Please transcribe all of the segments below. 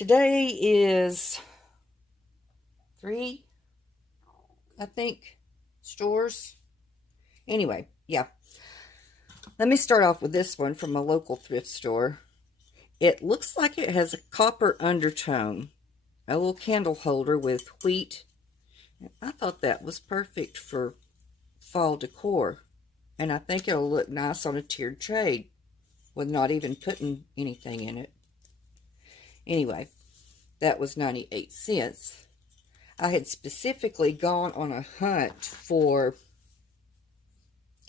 Today is 3, I think, stores. Anyway, yeah. Let me start off with this one from a local thrift store. It looks like it has a copper undertone. A little candle holder with wheat. I thought that was perfect for fall decor. And I think it'll look nice on a tiered tray with not even putting anything in it. Anyway, that was 98 cents. I had specifically gone on a hunt for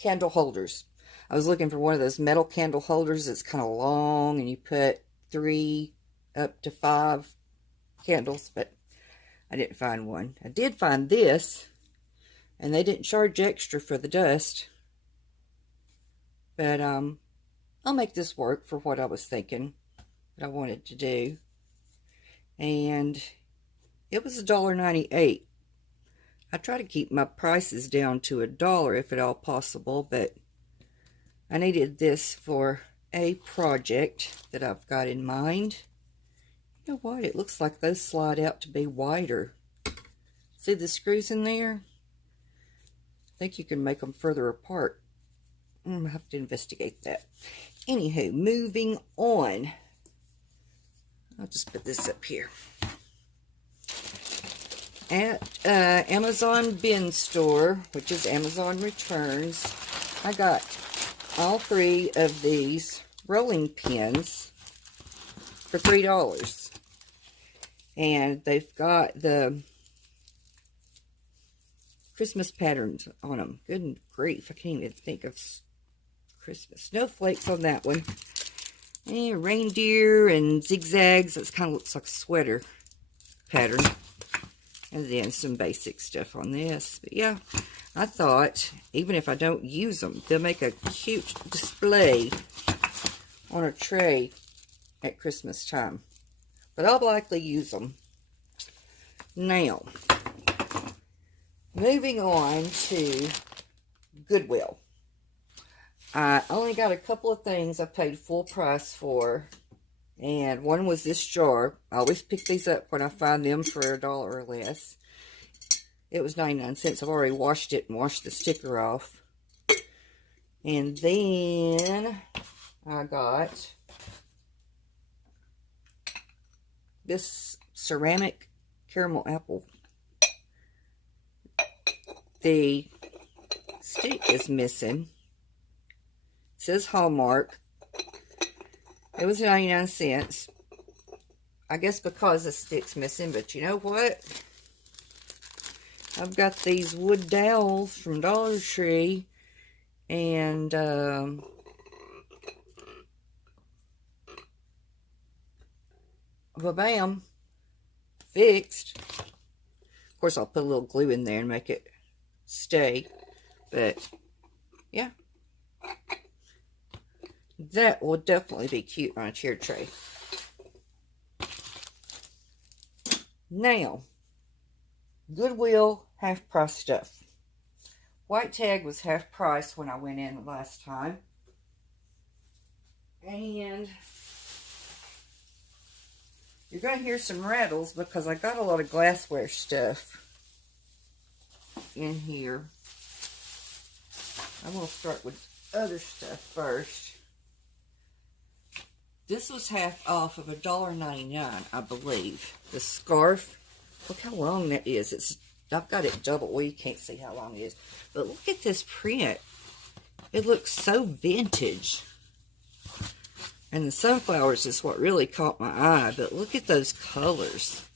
candle holders. I was looking for one of those metal candle holders that's kind of long and you put 3 up to 5 candles, but I didn't find one. I did find this, and they didn't charge extra for the dust. But I'll make this work for what I was thinking that I wanted to do. And it was $1.98. I try to keep my prices down to $1 if at all possible, but I needed this for a project that I've got in mind. You know what? It looks like those slide out to be wider. See the screws in there? I think you can make them further apart. I'll have to investigate that. Anywho, moving on. I'll just put this up here. At Amazon bin store, which is Amazon returns, I got all 3 of these rolling pins for $3. And they've got the Christmas patterns on them. Good grief, I can't even think of Christmas. Snowflakes on that one. And reindeer and zigzags. That kind of looks like a sweater pattern. And then some basic stuff on this. But yeah, I thought, even if I don't use them, they'll make a cute display on a tray at Christmas time. But I'll likely use them. Now, moving on to Goodwill. I only got a couple of things I paid full price for. And one was this jar. I always pick these up when I find them for $1 or less. It was 99 cents. I've already washed it and washed the sticker off. And then I got this ceramic caramel apple. The stick is missing. It says Hallmark. It was 99 cents. I guess because the stick's missing, but you know what? I've got these wood dowels from Dollar Tree, and bam, fixed. Of course, I'll put a little glue in there and make it stay, but yeah. That will definitely be cute on a tier tray. Now, Goodwill half-price stuff. White tag was half price when I went in last time. And you're going to hear some rattles because I got a lot of glassware stuff in here. I'm going to start with other stuff first. This was half off of $1.99, I believe. The scarf. Look how long that is. I've got it double. Well, you can't see how long it is. But look at this print. It looks so vintage. And the sunflowers is what really caught my eye. But look at those colors.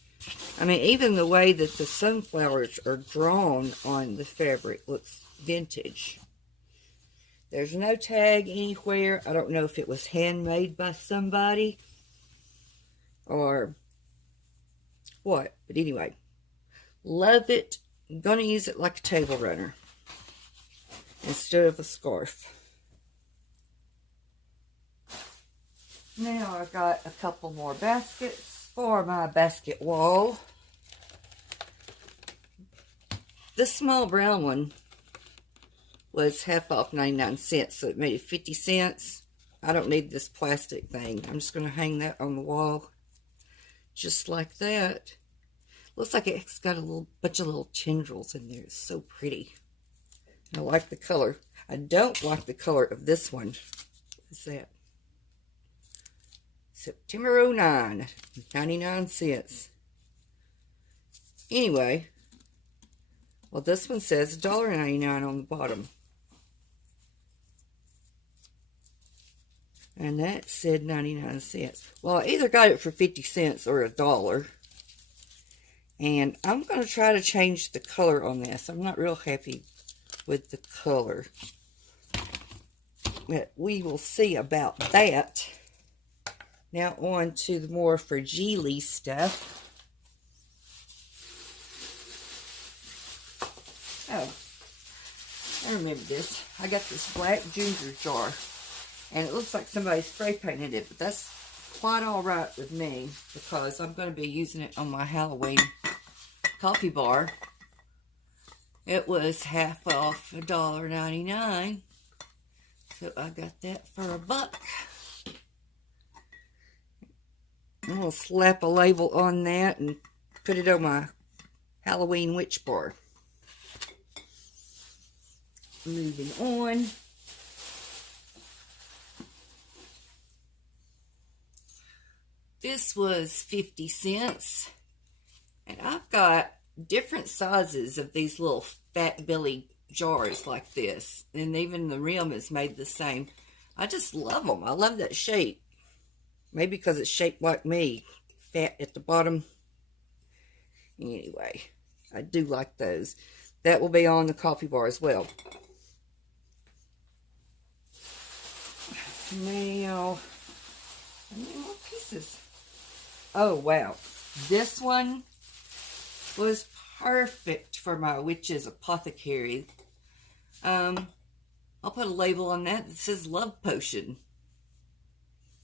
I mean, even the way that the sunflowers are drawn on the fabric looks vintage. There's no tag anywhere. I don't know if it was handmade by somebody or what. But anyway, love it. I'm going to use it like a table runner instead of a scarf. Now I've got a couple more baskets for my basket wall. This small brown one was half off 99 cents, so it made it 50 cents. I don't need this plastic thing. I'm just going to hang that on the wall just like that. Looks like it's got a little bunch of little tendrils in there. It's so pretty. I like the color. I don't like the color of this one. What's that? September 09, 99 cents. Anyway, well, this one says $1.99 on the bottom. And that said 99 cents. Well, I either got it for 50 cents or $1. And I'm going to try to change the color on this. I'm not real happy with the color. But we will see about that. Now on to the more fragile stuff. Oh, I remember this. I got this black ginger jar. And it looks like somebody spray painted it. But that's quite alright with me. Because I'm going to be using it on my Halloween coffee bar. It was half off, $1.99. So I got that for $1. I'm going to slap a label on that and put it on my Halloween witch bar. Moving on. This was 50 cents. And I've got different sizes of these little fat belly jars like this. And even the rim is made the same. I just love them. I love that shape. Maybe because it's shaped like me. Fat at the bottom. Anyway, I do like those. That will be on the coffee bar as well. Now, how many more pieces? Oh, wow. This one was perfect for my witch's apothecary. I'll put a label on that that says Love Potion.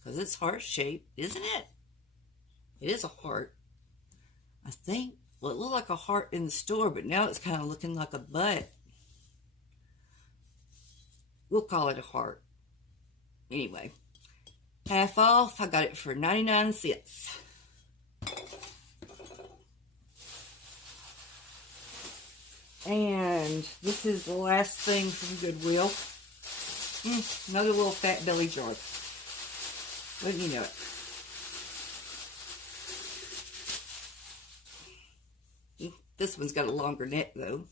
Because it's heart-shaped, isn't it? It is a heart. I think, well, it looked like a heart in the store, but now it's kind of looking like a butt. We'll call it a heart. Anyway, half off. I got it for 99 cents. And this is the last thing from Goodwill. Another little fat belly jar. Wouldn't you know it? This one's got a longer neck though.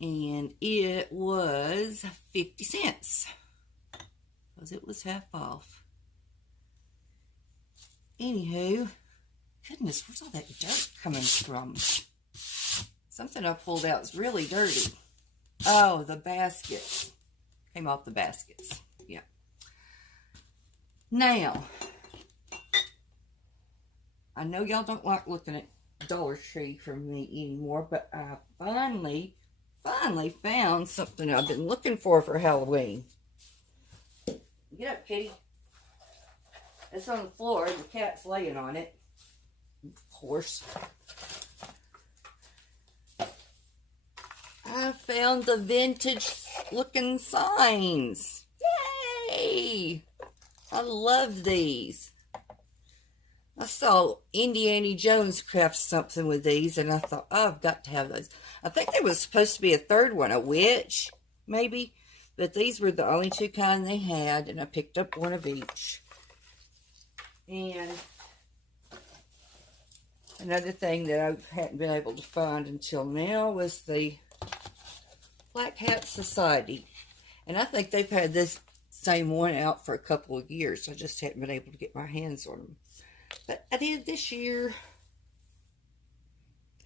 And it was 50 cents. Because it was half off. Anywho, goodness, where's all that dirt coming from? Something I pulled out is really dirty. Oh, the baskets. Came off the baskets. Yeah. Now, I know y'all don't like looking at Dollar Tree from me anymore, but I finally found something I've been looking for Halloween. Get up, kitty. It's on the floor and the cat's laying on it. Of course. I found the vintage looking signs. Yay! I love these. I saw Indiana Jones craft something with these and I thought, oh, I've got to have those. I think there was supposed to be a third one, a witch, maybe. But these were the only two kind they had and I picked up one of each. And another thing that I hadn't been able to find until now was the Black Hat Society. And I think they've had this same one out for a couple of years. I just hadn't been able to get my hands on them. But I did this year.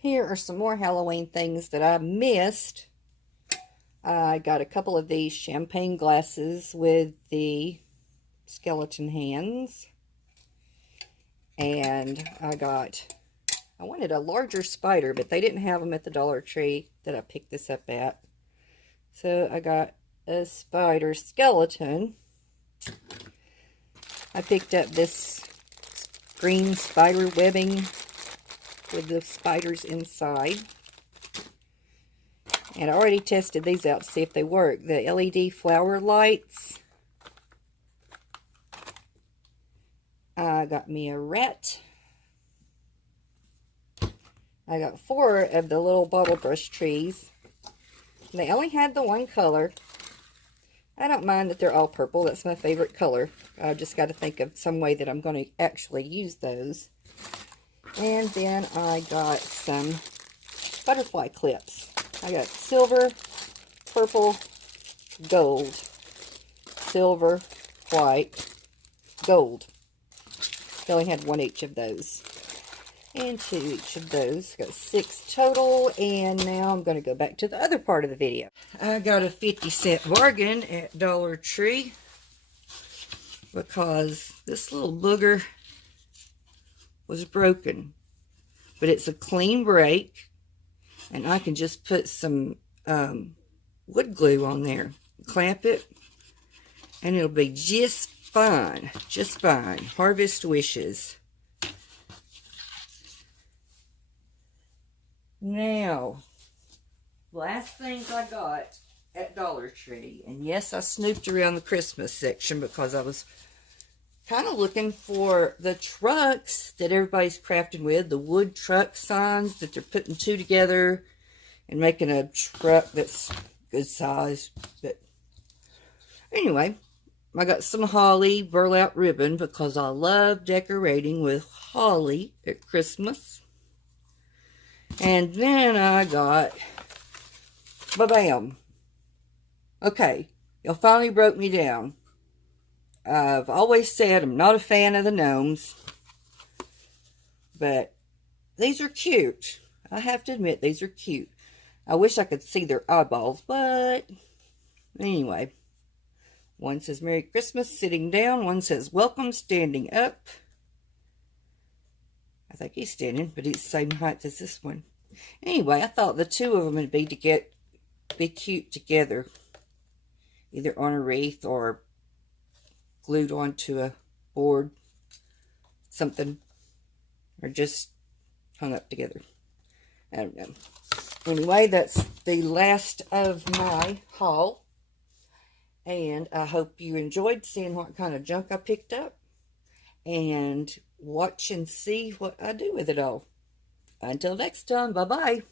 Here are some more Halloween things that I missed. I got a couple of these champagne glasses with the skeleton hands. And I wanted a larger spider, but they didn't have them at the Dollar Tree that I picked this up at. So I got a spider skeleton. I picked up this green spider webbing with the spiders inside. And I already tested these out to see if they work. The LED flower lights. I I got me a rat. I got 4 of the little bottle brush trees. They only had the one color. I don't mind that they're all purple. That's my favorite color. I just got to think of some way that I'm going to actually use those. And then I got some butterfly clips. I got silver, purple, gold. Silver, white, gold. They only had 1 each of those. And 2 each of those. Got 6 total. And now I'm going to go back to the other part of the video. I got a 50-cent bargain at Dollar Tree because this little booger was broken. But it's a clean break. And I can just put some wood glue on there. Clamp it. And it'll be just fine. Just fine. Harvest wishes. Now, last things I got at Dollar Tree. And yes, I snooped around the Christmas section because I was kind of looking for the trucks that everybody's crafting with. The wood truck signs that they're putting 2 together and making a truck that's good size. But anyway, I got some holly burlap ribbon because I love decorating with holly at Christmas. And then I got, ba-bam. Okay, y'all finally broke me down. I've always said I'm not a fan of the gnomes. But these are cute. I have to admit, these are cute. I wish I could see their eyeballs, but anyway. One says Merry Christmas sitting down. One says Welcome standing up. I think he's standing, but he's the same height as this one. Anyway, I thought the 2 of them would be cute together. Either on a wreath or glued onto a board. Something. Or just hung up together. I don't know. Anyway, that's the last of my haul. And I hope you enjoyed seeing what kind of junk I picked up. And watch and see what I do with it all. Until next time, bye-bye.